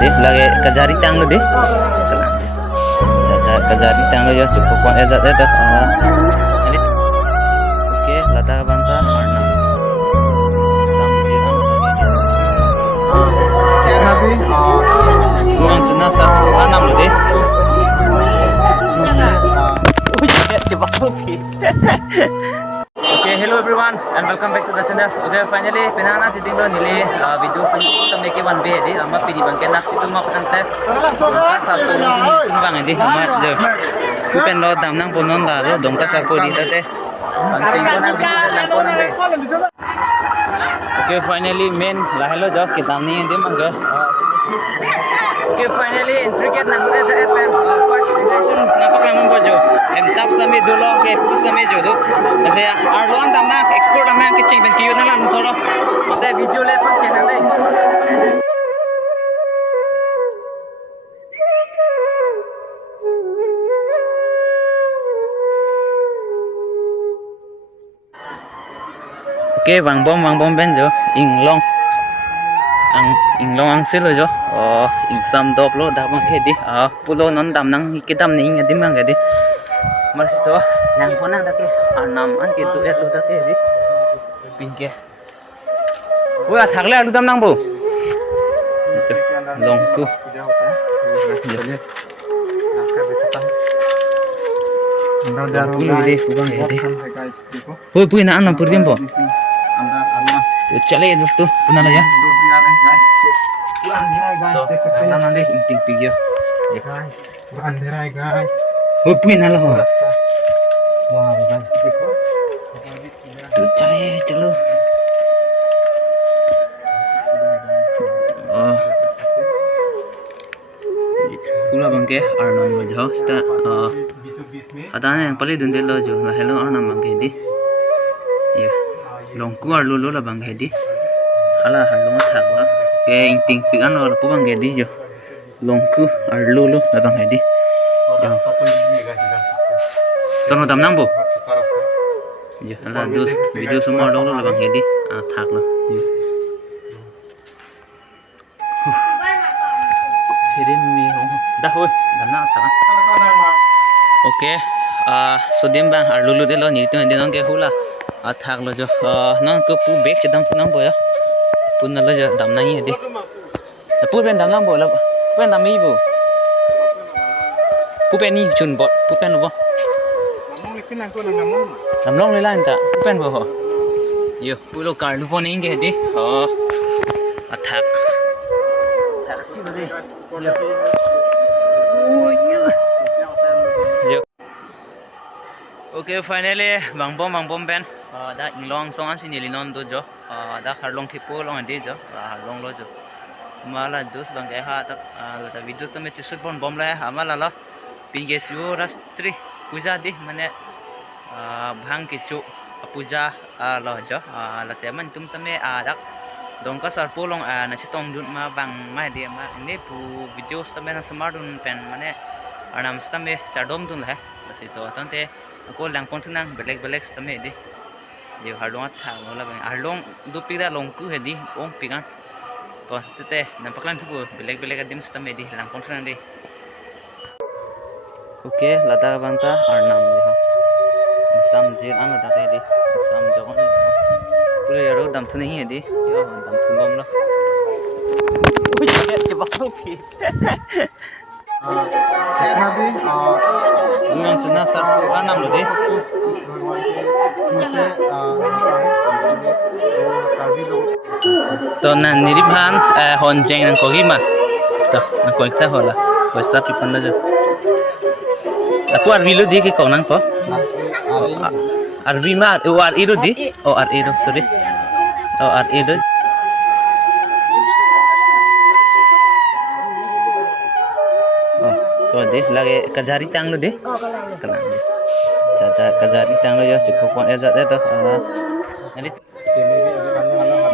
deh lagi kejari tang lo deh. Kejari tang lo ya cukup kuat ya jadi dah. Ini oke latar bantah warna samjiran lagi. Ruang senasa enam lo deh. Jebak kopi. Okay, hello everyone and welcome back to the channel. Okay, finally pinana sitting do nili video some make one be di amma pidi bangke nak situ ma patante ka sa ko ni bang di amma je ku pen lo dam nang ponon da lo dong ka sa ko di tate bangke ko na video lang ko nang be. Okay, finally main la hello jo ki dam ni di mangga. Okay, finally intricate nang udah jadi pen first relation nampak namun bojo em tap sami dulu ke pus sami jodoh saya arloan tamna export amang kecing ben kiyo na lang thoro mate video le pun channel le. Okay, bang bom ben jo inglong ang silo jo sam dop lo da bang ke di pulo non dam nang kitam ni ngadi mang di mas to nang ponang da ke anam an ke tu et lo da ke di pingke wa thakle alu dam nang bo long ku pui na anam pur tempo चले दोस्तों पुनः लगा तो अंदर अंदर इंटिंग पिगियो गाइस अंधेरा है गाइस वो पुनः लो रास्ता वाह गाइस देखो तो चलो पूरा बंके आर्नम में जाओ स्टा आता है पहले दिन दे लो जो हेलो आर्नम बंके दी ये longku arlo la bang hedi ala halong thakwa ke inting pigan lo pu bang hedi jo longku arlo la bang hedi sono dam nang bo ya ala dos video semua lo la bang hedi thak lo hedi mi hong da hoi dam na thak oke so dim bang arlo lo de lo ni tu de nang ke hula thak lo jo nang ko pu bek se dam nang boya pun na lo jo dam nang ye di pu ben dam nang bo la ben dam mi bo pu ben ni chun bot pu ben bo dam long le lan ta pu ben bo ho yo pu lo kar lu bo ni nge di thak si lo di yo okay, finally bang bom ben da inglong song an sinili non do jo da harlong thipo long ande jo harlong lo jo mala dos bang ha tak da video to me chisut bom la amala la pinge siu rastri puja di mane bhang ki chu puja lo jo la se man tum tame dak dong ka sar polong na chitong dun ma bang mai de ma ne pu video tame na smartphone pen mane anam stame chadom dun la si to tante ko lang kon nang belek tame di je harlong thang lo la bang harlong du pira long ku he di ong pingan to tete nampaklan thu belek adim tame di lang kon nang di oke lata banta arnam di ha sam jir ang da ke di sam jogon ni pura yaro dam thu nahi he di yo dam thu bom lo ui jebak kopi कितना भी ruang senasa enam lo deh to nan niribhan hon jeng nan ko gima to na ko ikta hola ko sa pipan lo jo aku arvi lo di ke ko nang ko arvi ma o ar iro di o ar iro sorry o ar iro तो दे लगे कजारी टांग लो दे कला दे चाचा कजारी टांग लो जो चुप कौन ऐसा दे तो ini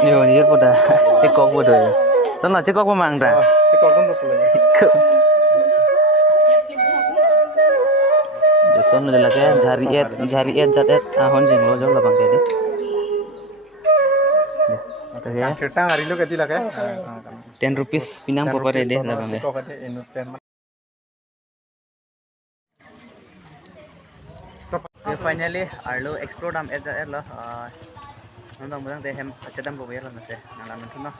yo ni pada cekok bodoh ya sana cekok memang dah cekok kan betul ya sana de lage झरियत जात ahon jing lo jo la bang ke de Oke. Cerita hari lu kati lah kan? 10 rupees pinang po pare deh lah bang ya. Kau kati inut pen. Okay, finally arlo explore dam edja lah. Nang dang deh hem acadam po ya lah nase. Nalan tuh no.